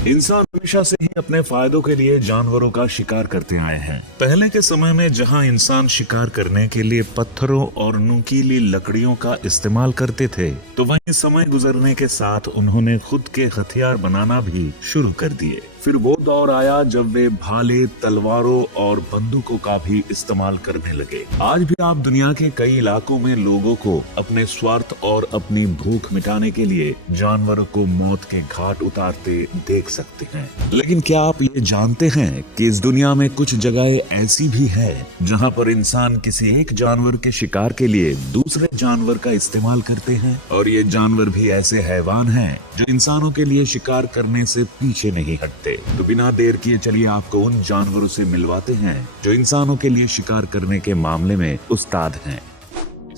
इंसान हमेशा से ही अपने फायदों के लिए जानवरों का शिकार करते आए हैं। पहले के समय में जहां इंसान शिकार करने के लिए पत्थरों और नुकीली लकड़ियों का इस्तेमाल करते थे, तो वहीं समय गुजरने के साथ उन्होंने खुद के हथियार बनाना भी शुरू कर दिए। फिर वो दौर आया जब वे भाले, तलवारों और बंदूकों का भी इस्तेमाल करने लगे। आज भी आप दुनिया के कई इलाकों में लोगों को अपने स्वार्थ और अपनी भूख मिटाने के लिए जानवरों को मौत के घाट उतारते देख सकते हैं। लेकिन क्या आप ये जानते हैं कि इस दुनिया में कुछ जगहें ऐसी भी है जहां पर इंसान किसी एक जानवर के शिकार के लिए दूसरे जानवर का इस्तेमाल करते हैं, और ये जानवर भी ऐसे हैवान हैं जो इंसानों के लिए शिकार करने से पीछे नहीं हटते। तो बिना देर किए चलिए आपको उन जानवरों से मिलवाते हैं जो इंसानों के लिए शिकार करने के मामले में उस्ताद हैं।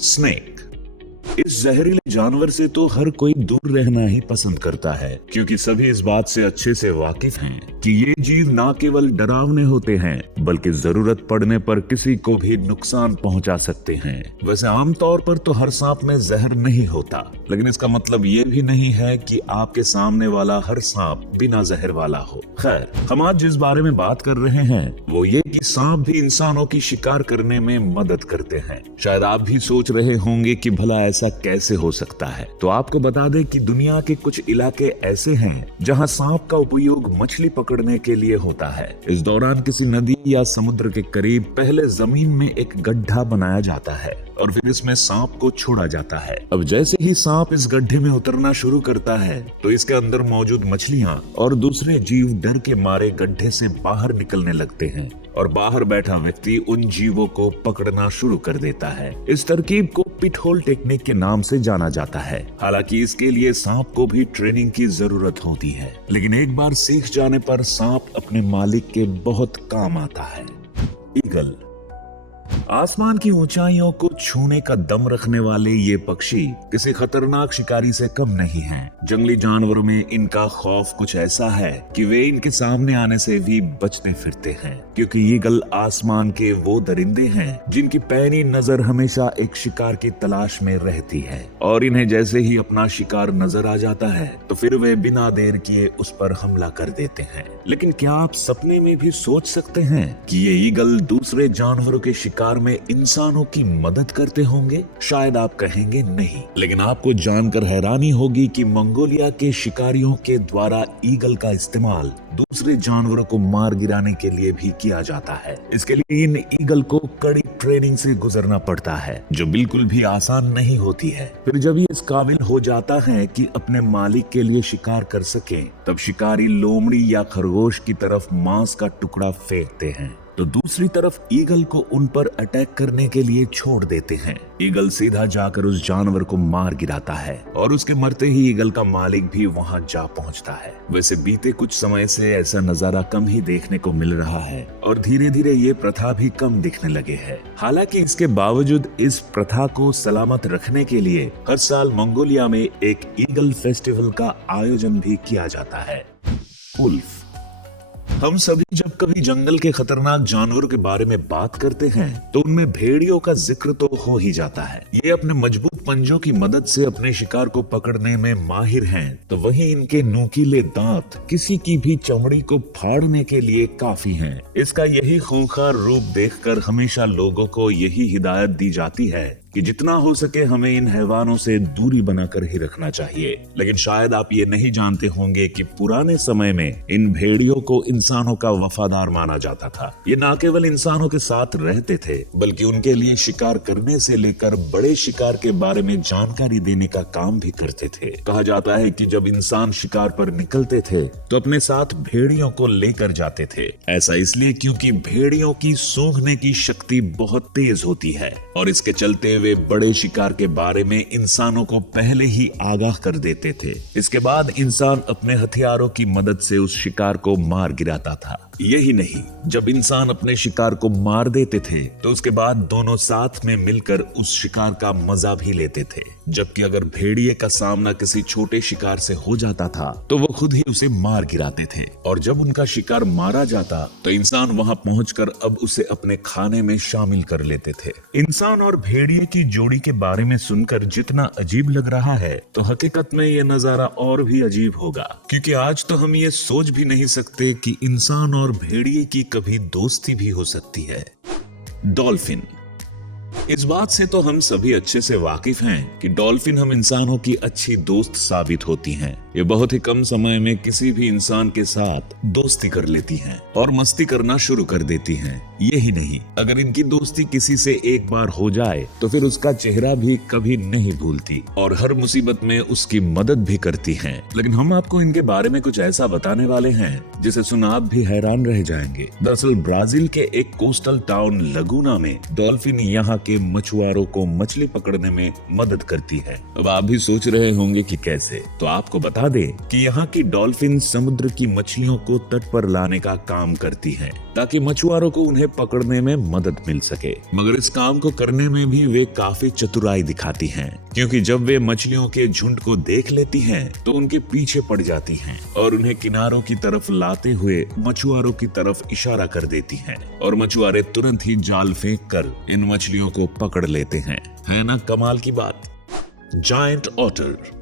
स्नेक। इस जहरीले जानवर से तो हर कोई दूर रहना ही पसंद करता है, क्योंकि सभी इस बात से अच्छे से वाकिफ हैं कि ये जीव न केवल डरावने होते हैं बल्कि जरूरत पड़ने पर किसी को भी नुकसान पहुंचा सकते हैं। वैसे आमतौर पर तो हर सांप में जहर नहीं होता, लेकिन इसका मतलब ये भी नहीं है कि आपके सामने वाला हर सांप बिना जहर वाला हो। खैर, हम आज जिस बारे में बात कर रहे हैं वो ये कि सांप भी इंसानों की शिकार करने में मदद करते हैं। शायद आप भी सोच रहे होंगे कि भला ऐसा कैसे हो सकता है। तो आपको बता दें कि दुनिया के कुछ इलाके ऐसे हैं जहां सांप का उपयोग मछली पकड़ने के लिए होता है। इस दौरान किसी नदी या समुद्र के करीब पहले जमीन में एक गड्ढा बनाया जाता है और फिर इसमें सांप को छोड़ा जाता है। अब जैसे ही सांप इस गड्ढे में उतरना शुरू करता है तो इसके अंदर मौजूद मछलियां और दूसरे जीव डर के मारे गड्ढे से बाहर निकलने लगते हैं और बाहर बैठा व्यक्ति उन जीवों को पकड़ना शुरू कर देता है। इस तरकीब को पिट होल टेक्निक के नाम से जाना जाता है। हालांकि इसके लिए सांप को भी ट्रेनिंग की जरूरत होती है, लेकिन एक बार सीख जाने पर सांप अपने मालिक के बहुत काम आता है। ईगल। आसमान की ऊंचाइयों को छूने का दम रखने वाले ये पक्षी किसी खतरनाक शिकारी से कम नहीं हैं। जंगली जानवरों में इनका खौफ कुछ ऐसा है कि वे इनके सामने आने से भी बचते फिरते हैं, क्योंकि ईगल आसमान के वो दरिंदे हैं जिनकी पैनी नजर हमेशा एक शिकार की तलाश में रहती है, और इन्हें जैसे ही अपना शिकार नजर आ जाता है तो फिर वे बिना देर किए उस पर हमला कर देते हैं। लेकिन क्या आप सपने में भी सोच सकते हैं कि ये ईगल दूसरे जानवरों के शिकार में इंसानों की मदद करते होंगे? शायद आप कहेंगे नहीं, लेकिन आपको जानकर हैरानी होगी कि मंगोलिया के शिकारियों के द्वारा ईगल का इस्तेमाल दूसरे जानवरों को मार गिराने के लिए भी किया जाता है। इसके लिए इन ईगल को कड़ी ट्रेनिंग से गुजरना पड़ता है, जो बिल्कुल भी आसान नहीं होती है। फिर जब ये इस काबिल हो जाता है कि अपने मालिक के लिए शिकार कर सके, तब शिकारी लोमड़ी या खरगोश की तरफ मांस का टुकड़ा फेंकते हैं तो दूसरी तरफ ईगल को उन पर अटैक करने के लिए छोड़ देते हैं। ईगल सीधा जाकर उस जानवर को मार गिराता है और उसके मरते ही ईगल का मालिक भी वहां जा पहुंचता है। वैसे बीते कुछ समय से ऐसा नजारा कम ही देखने को मिल रहा है और धीरे धीरे ये प्रथा भी कम दिखने लगे है। हालांकि इसके बावजूद इस प्रथा को सलामत रखने के लिए हर साल मंगोलिया में एक ईगल फेस्टिवल का आयोजन भी किया जाता है। उल्फ। हम सभी जब कभी जंगल के खतरनाक जानवरों के बारे में बात करते हैं तो उनमें भेड़ियों का जिक्र तो हो ही जाता है। ये अपने मजबूत पंजों की मदद से अपने शिकार को पकड़ने में माहिर हैं, तो वहीं इनके नुकीले दांत किसी की भी चमड़ी को फाड़ने के लिए काफी हैं। इसका यही खूंखार रूप देखकर हमेशा लोगों को यही हिदायत दी जाती है कि जितना हो सके हमें इन हैवानों से दूरी बनाकर ही रखना चाहिए। लेकिन शायद आप ये नहीं जानते होंगे कि पुराने समय में इन भेड़ियों को इंसानों का वफादार माना जाता था। ये न केवल इंसानों के साथ रहते थे बल्कि उनके लिए शिकार करने से लेकर बड़े शिकार के बारे में जानकारी देने का काम भी करते थे। कहा जाता है कि जब इंसान शिकार पर निकलते थे तो अपने साथ भेड़ियों को लेकर जाते थे। ऐसा इसलिए क्योंकि भेड़ियों की सूंघने की शक्ति बहुत तेज होती है और इसके चलते वे बड़े शिकार के बारे में इंसानों को पहले ही आगाह कर देते थे। इसके बाद इंसान अपने हथियारों की मदद से उस शिकार को मार गिराता था। यही नहीं, जब इंसान अपने शिकार को मार देते थे तो उसके बाद दोनों साथ में मिलकर उस शिकार का मजा भी लेते थे। जबकि अगर भेड़िए का सामना किसी छोटे शिकार से हो जाता था तो वो खुद ही उसे मार गिराते थे, और जब उनका शिकार मारा जाता तो इंसान वहां पहुंचकर अब उसे अपने खाने में शामिल कर लेते थे। इंसान और भेड़िए की जोड़ी के बारे में सुनकर जितना अजीब लग रहा है, तो हकीकत में ये नजारा और भी अजीब होगा, क्योंकि आज तो हम ये सोच भी नहीं सकते कि इंसान और भेड़िए की कभी दोस्ती भी हो सकती है। डॉल्फिन। इस बात से तो हम सभी अच्छे से वाकिफ हैं कि डॉल्फिन हम इंसानों की अच्छी दोस्त साबित होती हैं। ये बहुत ही कम समय में किसी भी इंसान के साथ दोस्ती कर लेती हैं और मस्ती करना शुरू कर देती हैं। यही नहीं, अगर इनकी दोस्ती किसी से एक बार हो जाए तो फिर उसका चेहरा भी कभी नहीं भूलती और हर मुसीबत में उसकी मदद भी करती हैं। लेकिन हम आपको इनके बारे में कुछ ऐसा बताने वाले हैं जिसे सुन आप भी हैरान रह जाएंगे। दरअसल ब्राजील के एक कोस्टल टाउन लगूना में डॉल्फिन यहाँ के मछुआरों को मछली पकड़ने में मदद करती है। अब आप भी सोच रहे होंगे कि कैसे, तो आपको बता दें कि यहाँ की डॉल्फिन समुद्र की मछलियों को तट पर लाने का काम करती है ताकि मछुआरों को उन्हें पकड़ने में मदद मिल सके। मगर इस काम को करने में भी वे काफी चतुराई दिखाती हैं, क्योंकि जब वे मछलियों के झुंड को देख लेती हैं तो उनके पीछे पड़ जाती हैं और उन्हें किनारों की तरफ लाते हुए मछुआरों की तरफ इशारा कर देती हैं, और मछुआरे तुरंत ही जाल फेंक कर इन मछलियों को पकड़ लेते हैं। है ना कमाल की बात। Giant otter.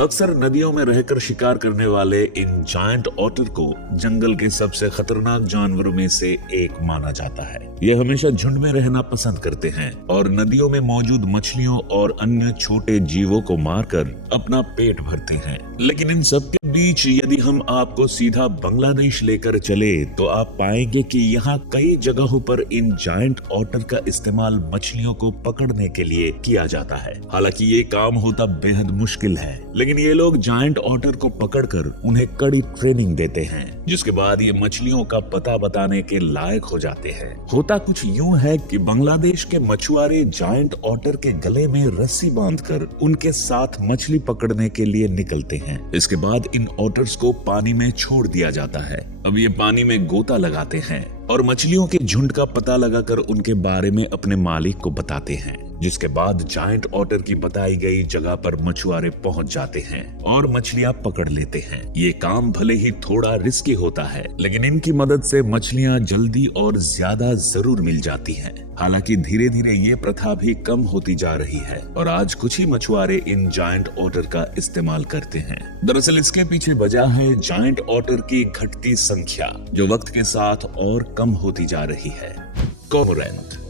अक्सर नदियों में रहकर शिकार करने वाले इन जायंट ऑटर को जंगल के सबसे खतरनाक जानवरों में से एक माना जाता है। ये हमेशा झुंड में रहना पसंद करते हैं और नदियों में मौजूद मछलियों और अन्य छोटे जीवों को मारकर अपना पेट भरते हैं। लेकिन इन सब के बीच यदि हम आपको सीधा बांग्लादेश लेकर चले तो आप पाएंगे कि यहाँ कई जगहों पर इन जायंट ऑटर का इस्तेमाल मछलियों को पकड़ने के लिए किया जाता है। हालांकि ये काम होता बेहद मुश्किल है, लेकिन ये लोग जायंट ऑटर को पकड़कर उन्हें कड़ी ट्रेनिंग देते हैं, जिसके बाद ये मछलियों का पता बताने के लायक हो जाते हैं। होता कुछ यूं है कि बांग्लादेश के मछुआरे जायंट ऑटर के गले में रस्सी बांधकर उनके साथ मछली पकड़ने के लिए निकलते हैं। इसके बाद इन ऑटर्स को पानी में छोड़ दिया जाता है। अब ये पानी में गोता लगाते हैं और मछलियों के झुंड का पता लगाकर उनके बारे में अपने मालिक को बताते हैं, जिसके बाद जायंट ऑटर की बताई गई जगह पर मछुआरे पहुंच जाते हैं और मछलियां पकड़ लेते हैं। ये काम भले ही थोड़ा रिस्की होता है, लेकिन इनकी मदद से मछलियां जल्दी और ज्यादा जरूर मिल जाती हैं। हालांकि धीरे धीरे ये प्रथा भी कम होती जा रही है और आज कुछ ही मछुआरे इन जायंट ऑटर का इस्तेमाल करते हैं। दरअसल इसके पीछे वजह है जायंट ऑटर की घटती संख्या, जो वक्त के साथ और कम होती जा रही है। कॉर्मोरेंट।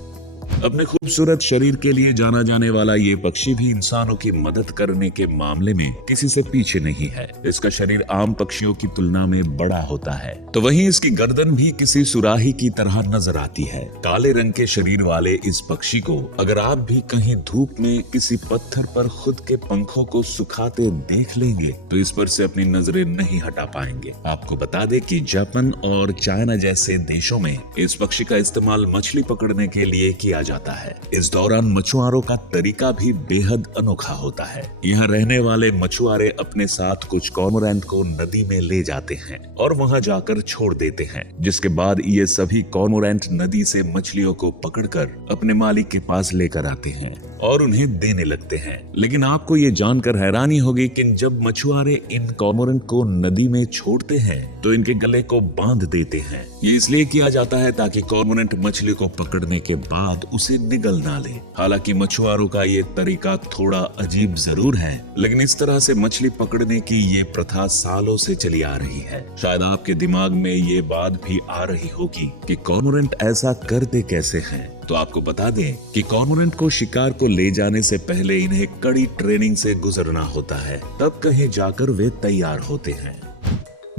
अपने खूबसूरत शरीर के लिए जाना जाने वाला ये पक्षी भी इंसानों की मदद करने के मामले में किसी से पीछे नहीं है। इसका शरीर आम पक्षियों की तुलना में बड़ा होता है, तो वहीं इसकी गर्दन भी किसी सुराही की तरह नजर आती है। काले रंग के शरीर वाले इस पक्षी को अगर आप भी कहीं धूप में किसी पत्थर पर खुद के पंखों को सुखाते देख लेंगे तो इस पर से अपनी नजरें नहीं हटा पाएंगे। आपको बता दें कि जापान और चाइना जैसे देशों में इस पक्षी का इस्तेमाल मछली पकड़ने के लिए किया जाता है। इस दौरान मछुआरों का तरीका भी बेहद अनोखा होता है। यहाँ रहने वाले मछुआरे अपने साथ कुछ कॉर्मोरेंट को नदी में ले जाते हैं और वहाँ जाकर छोड़ देते हैं, जिसके बाद ये सभी कॉर्मोरेंट नदी से मछलियों को पकड़कर अपने मालिक के पास लेकर आते हैं और उन्हें देने लगते हैं। लेकिन आपको ये जानकर हैरानी होगी कि जब मछुआरे इन कॉर्मोरेंट को नदी में छोड़ते हैं तो इनके गले को बांध देते हैं। ये इसलिए किया जाता है ताकि कॉर्मोरेंट मछली को पकड़ने के बाद उसे निगल ना ले। हालांकि मछुआरों का ये तरीका थोड़ा अजीब जरूर है, लेकिन इस तरह से मछली पकड़ने की ये प्रथा सालों से चली आ रही है। शायद आपके दिमाग में ये बात भी आ रही होगी कि कॉर्मोरेंट ऐसा करते कैसे हैं। तो आपको बता दें कि कॉर्मोरेंट को शिकार को ले जाने से पहले इन्हें कड़ी ट्रेनिंग से गुजरना होता है, तब कहीं जाकर वे तैयार होते हैं।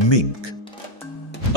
मिंक।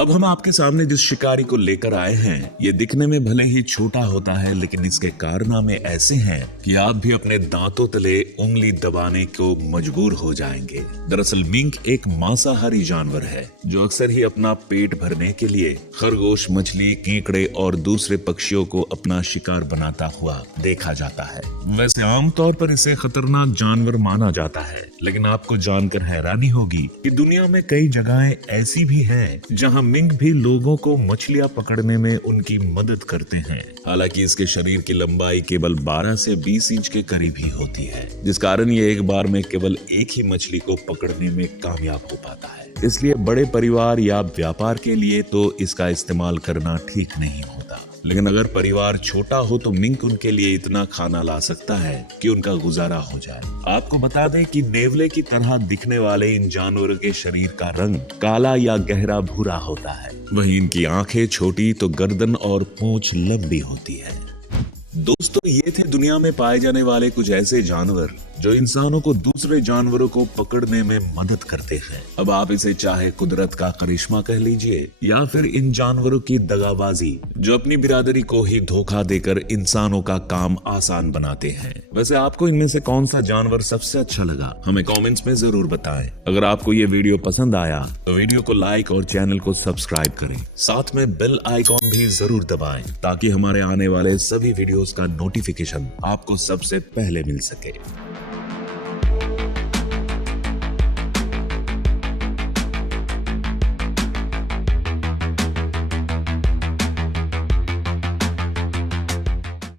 अब हम आपके सामने जिस शिकारी को लेकर आए हैं, ये दिखने में भले ही छोटा होता है, लेकिन इसके कारनामे ऐसे हैं कि आप भी अपने दांतों तले उंगली दबाने को मजबूर हो जाएंगे। दरअसल मिंक एक मांसाहारी जानवर है जो अक्सर ही अपना पेट भरने के लिए खरगोश, मछली, कीकड़े और दूसरे पक्षियों को अपना शिकार बनाता हुआ देखा जाता है। वैसे आमतौर पर इसे खतरनाक जानवर माना जाता है, लेकिन आपको जानकर हैरानी होगी कि दुनिया में कई जगहें ऐसी भी हैं जहां मिंक भी लोगों को मछलियां पकड़ने में उनकी मदद करते हैं। हालांकि इसके शरीर की लंबाई केवल 12 से 20 इंच के करीब ही होती है, जिस कारण ये एक बार में केवल एक ही मछली को पकड़ने में कामयाब हो पाता है। इसलिए बड़े परिवार या व्यापार के लिए तो इसका इस्तेमाल करना ठीक नहीं होता, लेकिन अगर परिवार छोटा हो तो मिंक उनके लिए इतना खाना ला सकता है कि उनका गुजारा हो जाए। आपको बता दें कि नेवले की तरह दिखने वाले इन जानवरों के शरीर का रंग काला या गहरा भूरा होता है। वहीं इनकी आंखें छोटी तो गर्दन और पूंछ लंबी होती है। दोस्तों, ये थे दुनिया में पाए जाने वाले कुछ ऐसे जानवर जो इंसानों को दूसरे जानवरों को पकड़ने में मदद करते हैं। अब आप इसे चाहे कुदरत का करिश्मा कह लीजिए या फिर इन जानवरों की दगाबाजी जो अपनी बिरादरी को ही धोखा देकर इंसानों का काम आसान बनाते हैं। वैसे आपको इनमें से कौन सा जानवर सबसे अच्छा लगा, हमें कमेंट्स में जरूर बताएं। अगर आपको ये वीडियो पसंद आया तो वीडियो को लाइक और चैनल को सब्सक्राइब करें। साथ में बेल आइकॉन भी जरूर दबाएं ताकि हमारे आने वाले सभी वीडियोस का नोटिफिकेशन आपको सबसे पहले मिल सके।